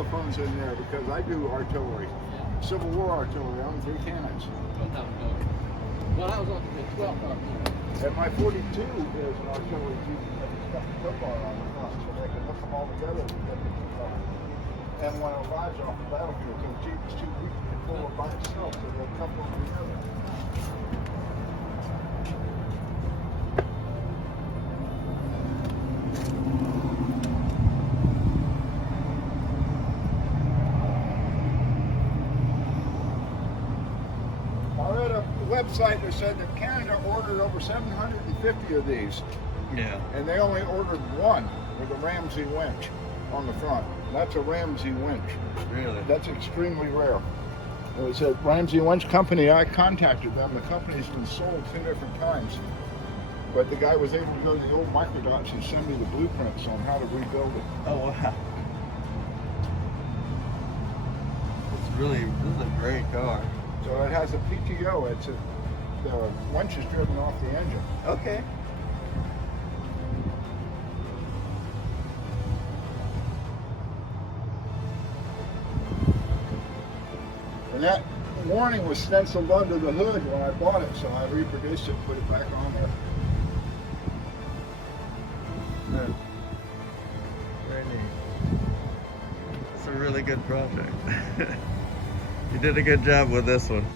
cell phones in there because I do artillery. Yeah. Civil War artillery. I own 3 cannons. Well, I was on the 12th artillery. And my 42 is an artillery too, because it's got the clip bar on the front, so they can hook them all together and get the clip bar. And when it arrives off the battlefield, because the Jeep is too weak to get forward by itself, so they'll couple them together. I read a website that said that Canada ordered over 750 of these. Yeah. And they only ordered one with a Ramsey winch on the front. That's a Ramsey winch. Really? That's extremely rare. It was a Ramsey Winch Company. I contacted them. The company's been sold 2 different times. But the guy was able to go to the old microdots and send me the blueprints on how to rebuild it. Oh wow. This is a great car. So it has a PTO. The winch is driven off the engine. Okay. And that warning was stenciled under the hood when I bought it, so I reproduced it and put it back on there. Good. Very neat. It's a really good project. You did a good job with this one.